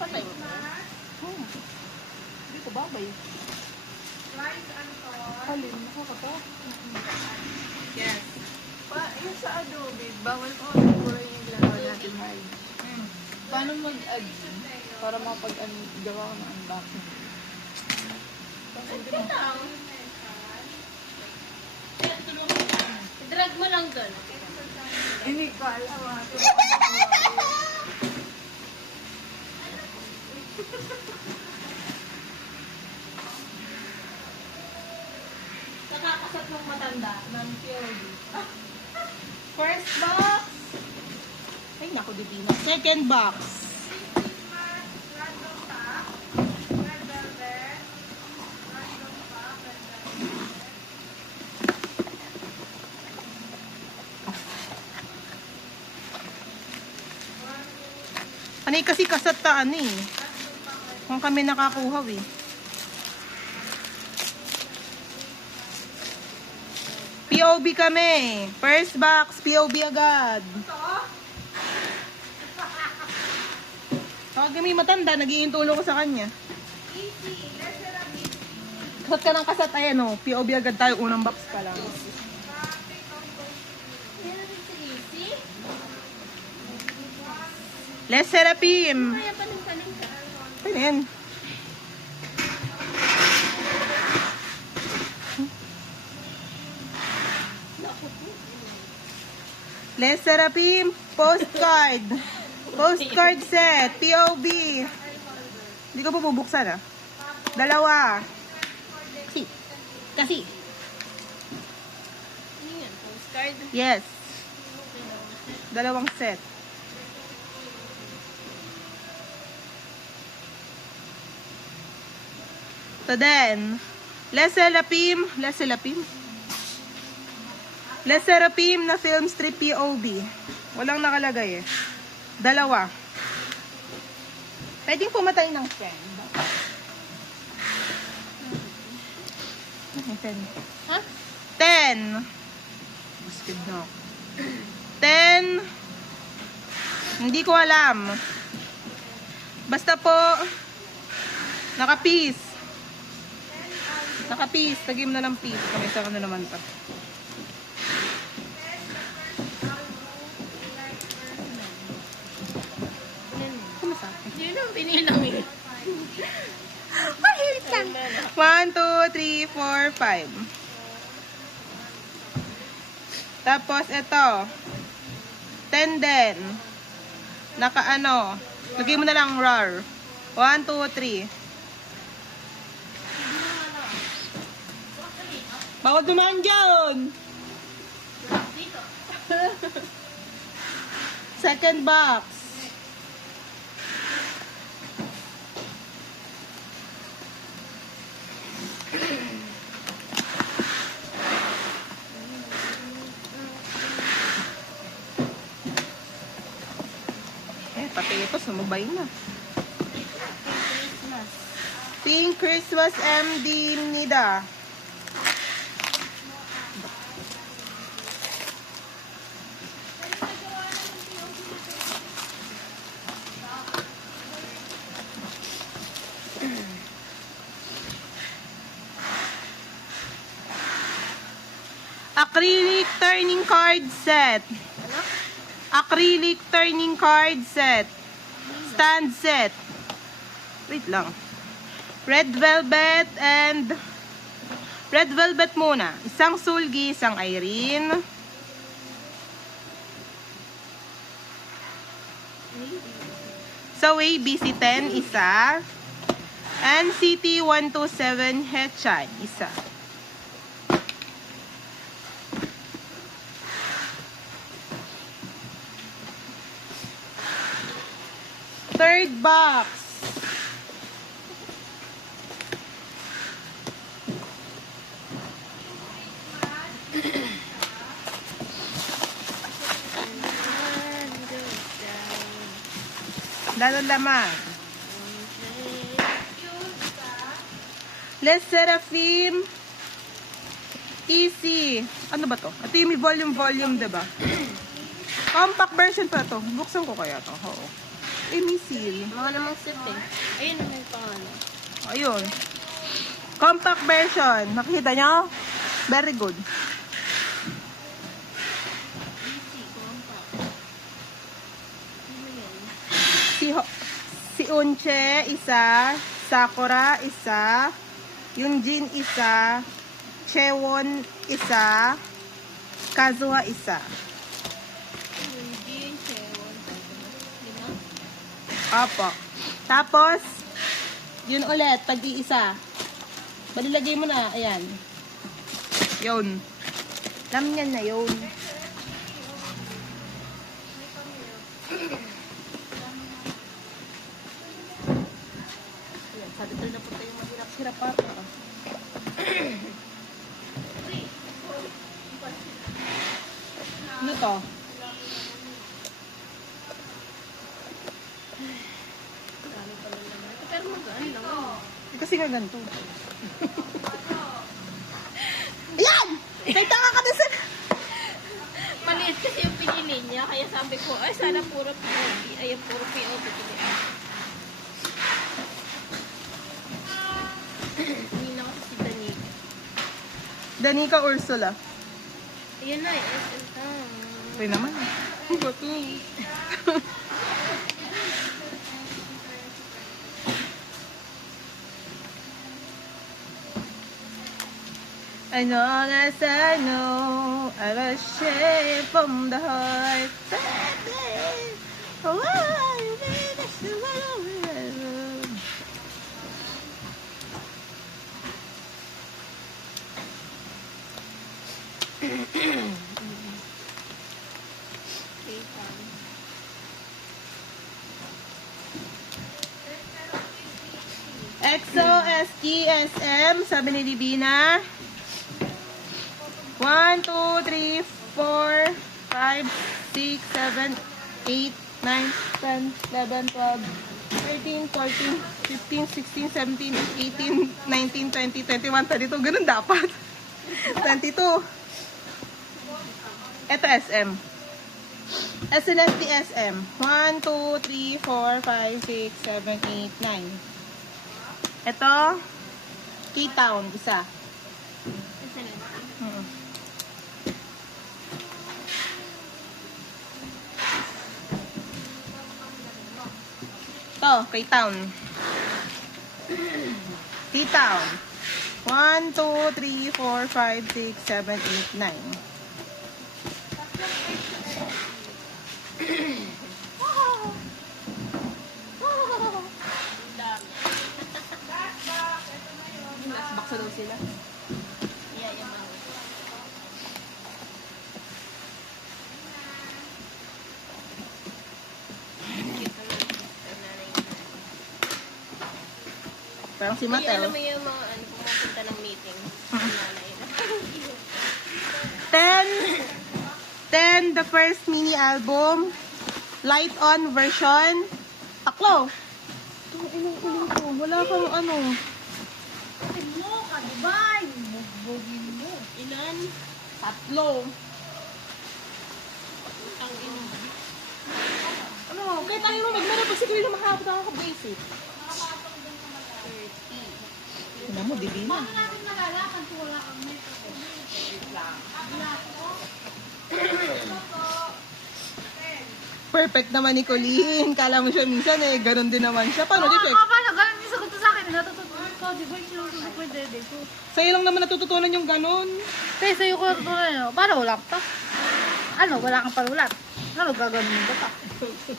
Patay mo ba? Hindi ko babay. Rice and corn. Alin, nakakata. Yes. Yung sa adobe, bawal ko ang kulay yung ginagawa natin hide. Paano mag-add? Para gawa ko ng unboxing. Ito lang. I-drag mo lang doon. Hindi ko alam. Nakakasat ng matanda ng POD. First box. Ay, naku, Divina. Second box. Christmas, random pack. Red velvet. Random pack. Red velvet. Ano kasi kasataan eh. Kung kami nakakuha eh. POB kami. First box, POB agad. Tawag kami matanda, nag-iintulong ko sa kanya. Easy. Lesser of easy. Kasat ka ng kasat, ayan o. POB agad tayo, unang box pa lang. Meron din si Easy. Les Serapim. Kaya paling-paling ka. Ano yan? Les Serapim, postcard. Postcard set, POB. Hindi ko pa bubuksan ah. Dalawa. Kasi. Ano yan? Postcard? Yes. Dalawang set. So then, Les Serapim na film strip POB. Walang nakalagay eh. Dalawa. Pwedeng pumatay ng friend. Ha? 10. Busted na. 10. Hindi ko alam. Basta po, naka-piece. Naka-piece. Tagim na ng piece. Kami sa na naman pa. Ano sa akin? Yun ang pinilang eh. Mahilit lang. 1, 2, 3, 4, 5. Tapos, ito. 10 din. Naka-ano. Lagay mo na lang RAR. 1, 2, 3. Bawal dumaan dyan! Dito. Second box. Pati ito, sumabay na. Christmas. Pink Christmas MD Nida. Acrylic turning card set. Acrylic turning card set. Stand set. Wait lang. Red velvet and red velvet muna. Isang sulgi, isang Irene. So ABC10 isa. NCT 127 Hechan isa. Third box. Lalo laman. Les Serafim. Easy. Ano ba to? Ito yung may volume, diba? Compact version pa to. Buksan ko kaya to. Oo. Emisil. Mga namang set eh. Ayun, may pangalan. Ayun. Compact version. Nakikita nyo? Very good. Easy, compact. Ano yan? Si Unche, isa. Sakura, isa. Yunjin, isa. Chewon, isa. Kazuha, isa. Hindi, Chewon. Lima? Opo. Tapos, yun ulit, pag-iisa. Balilagay mo na, ayan. Yun. Alam niya na yun. Ayan, sabi tayo na po tayo mahirap-hirap pa. Ano to? Dami pala naman. Pero magaan lang. Kasi nga ganito. Ayan! May tanga ka na sa... Maliit kasi yung pinili niya. Kaya sabi ko, ay sana puro POV. Ay, puro POV. Hindi na kasi si Danica. Danica Ursula. Ayan na, SM Town. Okay naman. Bato. I know as I know, I was shaped from the heart. Oh, that's the way. Okay, Town. EXO, SG, SM, sabi ni Divina. 1, 2, 3, 4, 5, 6, 7, 8, 9, 10, 11, 12, 13, 14, 15, 16, 17, 18, 19, 20, 21, 22. Ganun dapat. 22. Ito SM. SNSD SM. 1, 2, 3, 4, 5, 6, 7, 8, 9. Ito, K-Town, isa. Hmm. Ito, K-Town. K-Town. 1, 2, 3, 4, 5, 6, 7, 8, 9. Baksa daw sila. Yeah, yung mga. Parang si Ay, Mattel. alam mo yung mga pumunta ng meeting. Nanay na. 10, the first mini album. Light on version. Taklo. Ito, ilang kuling ko. Wala kang ano. Mo, kadibay! Bugbugin mo. Ilan? Tatlo. Ang ino. Ano, kahit tayo mo magmeron pag siguro na mahapot ako ka-basic. 30. Ano mo, Divina. natin malalaman kung wala kang metro. Perfect naman ni Colleen. Kala mo siya minsan eh, ganun din naman siya. Paano, Defect? Paano ganun yung sagot sa akin? Natutunan ko, di ba yung sinusunod ko yung dede ko? Sa'yo lang naman natututunan yung ganun. Kaya sa'yo ko natutunan yun. Paano wala ka pa? Ano, wala kang panulat? Ano, gaganunin ko pa?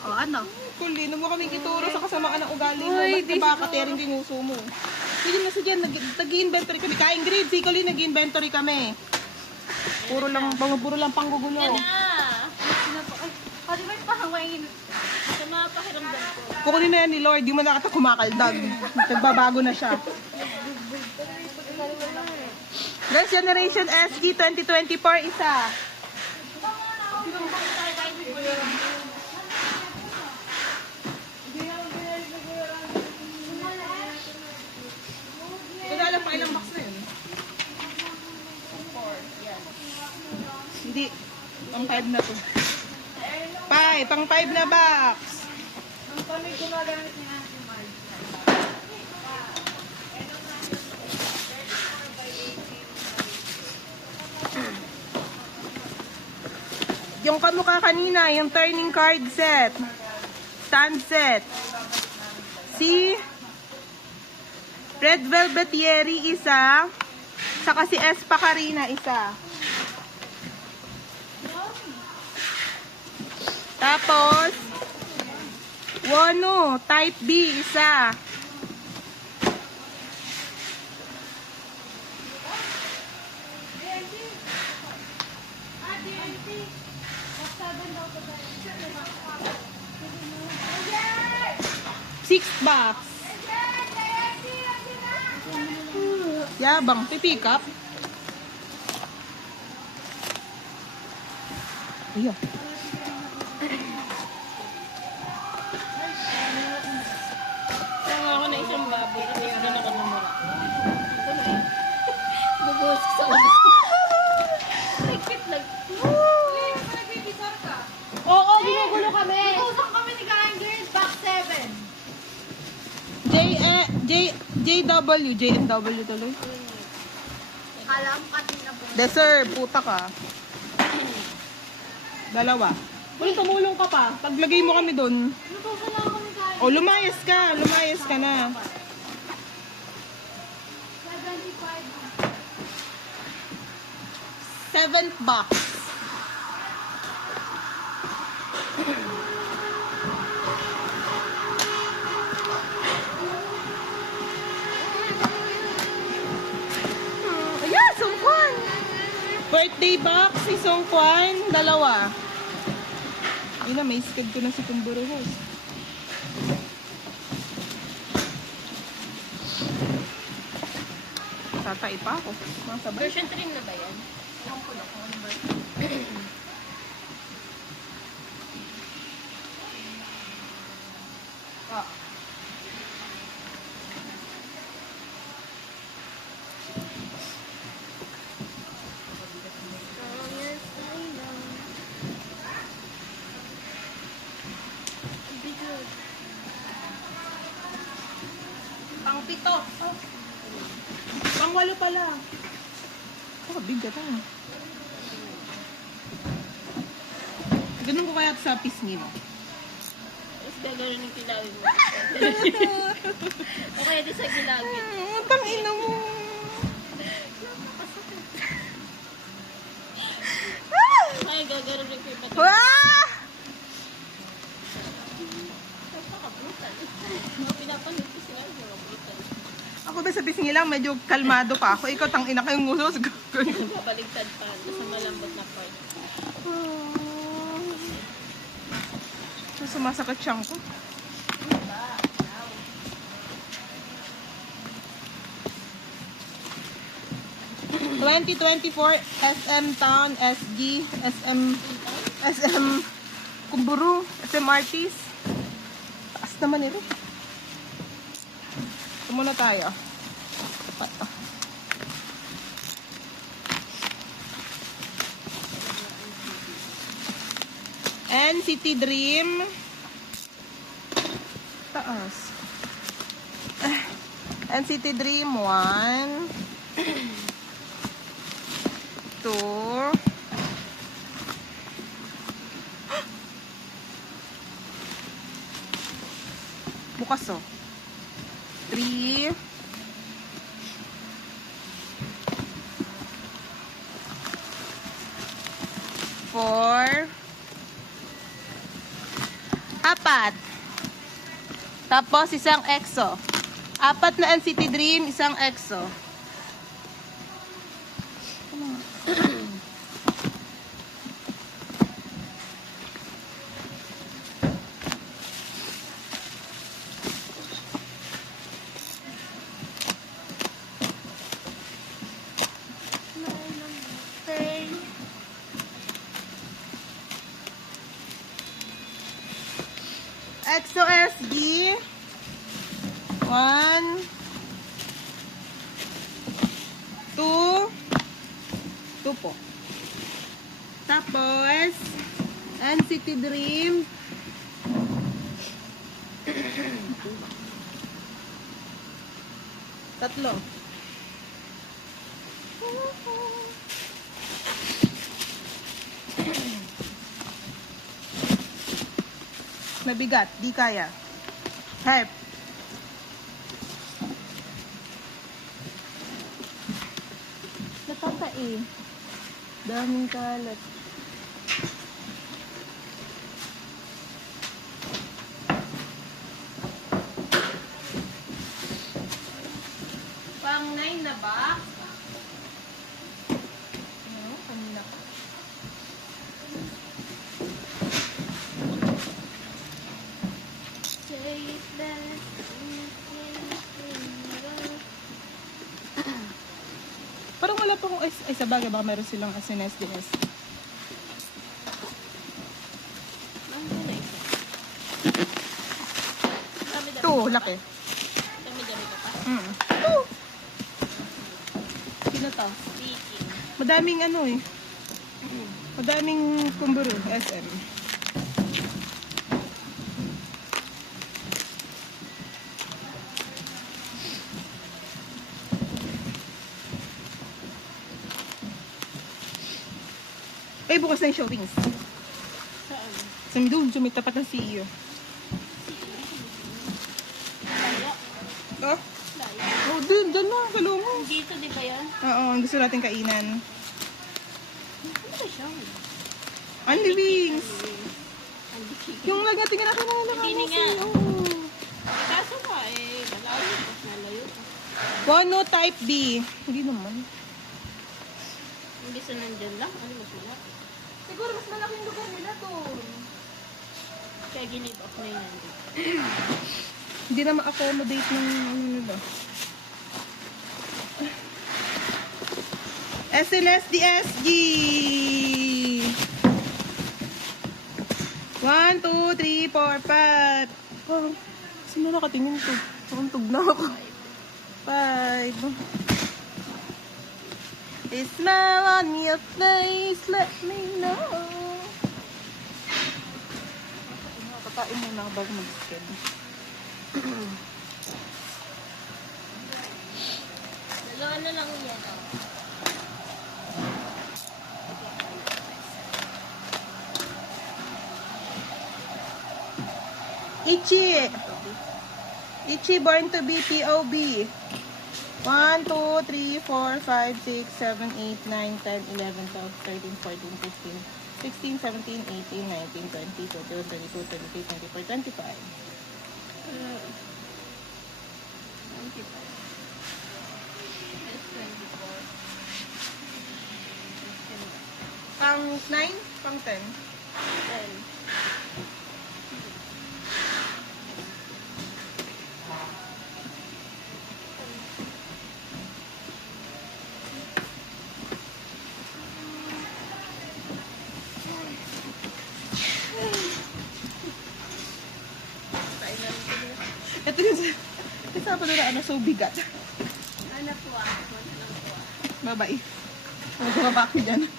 O, ano? Colleen, huwag mo kaming ituro sa kasamaan ng ugali mo. Uy, Ba't di ka ba siguro. katering din uso mo? Sige na sige, nag-inventory kami. Kain grade, si Colleen, nag-inventory kami. Puro lang panggugulo. Na! O, di ba yung parang maingin? Sa mga pakiramdam ko. Kukunin na yan ni Lord, di mo nakata kumakaldag. Nagbabago na siya. Guys, Generation SG 2024, isa. Kaya alam pa ilang box na yun. Hindi. Pang 5 na to. Pang 5 na box. Paano yung gumagamit ni Auntie Marge? Yung kamukha kanina, yung turning card set. Stand set. Si Red Velvet Yeri isa. Saka si Espa Karina isa. Tapos, Wono, type B isa. Six box. Yabang, pipick up. Iya. Kaya ako na isang baboy kasi na nakamumura. Bubuhos ko sa Nagkit lang. Oo, ginugulo kami. Nag-usap kami ni Karen Girls, back 7. JNW tuloy. Kala mo kanina po. Deserve, puta ka. Dalawa. Ulit tumulong ka pa. Paglagay mo kami dun. Nag-usap lang kami ni Karen. O, lumayas ka na. 75. Seventh box. Ayan, Songkwan. Birthday box, si Songkwan, dalawa. Ayun na, may skid ko na si Kumburo Host. Tatay pa ako. Mga sabay. Version 3 na ba yan? Ah. Pang pito. Oh. Pang walo pala. Oh, bigat ah. Ganun ko kaya sa pisngi, no? Tapos gagawin ng kilawin mo. O kaya di sa kilawin. Tang ina mo. Kaya gagawin ng kilawin. Wah! Napakabutan. Mga pinapanood ko sila. Napakabutan. Ako ba sa pisngi lang, medyo kalmado pa ako. Ikaw, tang ina kayong ngusos. Babaligtad pa. Sa malambot na part. Sumasakit siyang ko. ...2024 SM Town, SG, SM Kumburo, SM Artist. Taas naman ito. Ito muna tayo. NCT Dream. Taas. NCT Dream 1 2 bukas oh 3 4 4 tapos isang EXO. 4 na NCT Dream, isang EXO. EXO SG 1 2 2 po. Tapos NCT Dream Tatlo. Mabigat, di kaya. Help. Napapae. Daming kalat. Pang 9 na ba? Ano? Kanina pa. Parang wala pa kung ay sa bagay, baka meron silang SNSD. Ito, laki. Dami-dami ka pa. Ito. Sino to? Speaking. Madaming ano eh. Madaming kumburo, SM. Ay, bukas na yung showings. Saan? Sa doon, sumitapat ng CEO. Layo. Oh? Layo. Oh, dun na, kalungo. Dito, di ba yan? Oo, ang gusto natin kainan. Ano ba siya? Only wings. Hindi chicken. Yung lagi natin kinakain na Hindi nga. Oo. Kaso ka eh, malayo. Mas nalayo. Wano type B. Hindi naman. Hindi sa nandyan lang. Ano mas wala? Siguro mas malaking lugar nila to. Kaya ginib off na yun nandun. Hindi na ma-accommodate ng ano nila. SNSD! 1, 2, 3, 4, 5. Oh, sino nakatingin to? Nakantog na ako. 5. Smile on your face, let me know. Kakain muna bago mag-skin. Dalawa na lang yan. Oh. Ichi! Ichi born to be POB. 1, 2, 3, 4, 5, 6, 7, 8, 9, 10, 11, 12, 13, 14, 15, 16, 17, 18, 19, 20, 21, 22, 23, 24, 25. Pang 9? Pang 10? Ito yung kasama na ano, so bigat. Ano po ah? Bye-bye. Magkababa ko dyan.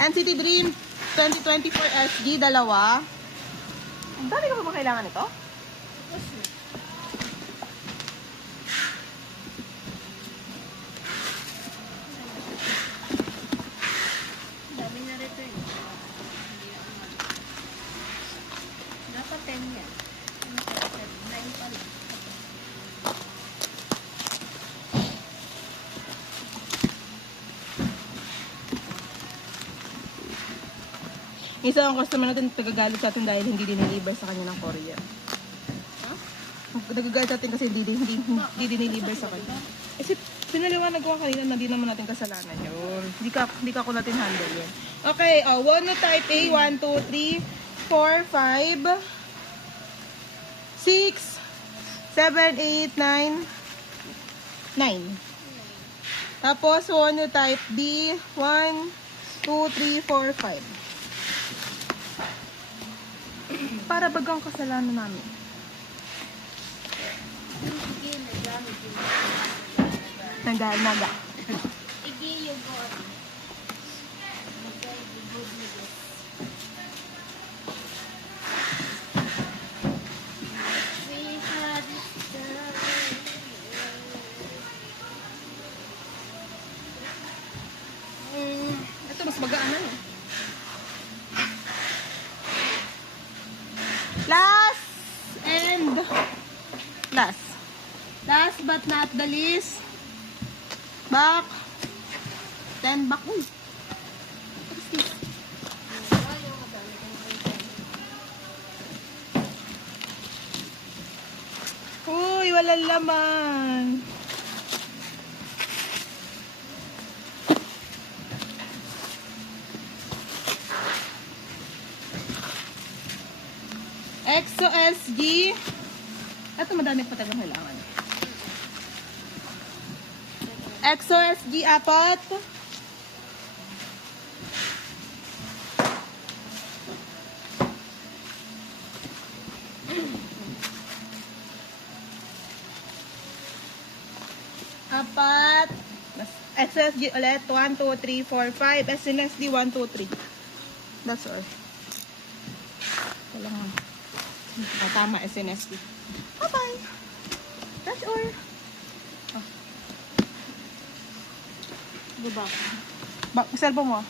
NCT Dream 2024 SG, dalawa. Ang dami ka pa ba kailangan ito? Dami na rito eh. Dapat 10 yan. 9 pa lang. Isa ang customer natin nagagalit sa atin dahil hindi diniliver sa kanya ng Korea. Nagagalit sa atin kasi hindi diniliver sa kanya. Kasi pinaliwanag ko kanina na hindi naman natin kasalanan yun. Hindi ka ko natin handle yun. Okay, Wano type A, 1, 2, 3, 4, 5, 6, 7, 8, 9, 9. Tapos, Wano type B, 1, 2, 3, 4, 5. Para bagang kasalanan namin. Sige na. Naga. Igi yung god. Good news. We had Ito, mas magaanan eh. Last but not the least, back. Then back. Uy. What is this? Uy, walang laman. EXO SG. Ito madami pa tagang kailangan. EXO SG apat. Apat. EXO SG ulit. 1, 2, 3, 4, 5. SNSD 1, 2, 3. That's all. Kailangan. Oh, tama, SNSD. Bye-bye. That's all. Oh. Diba? Cellphone mo.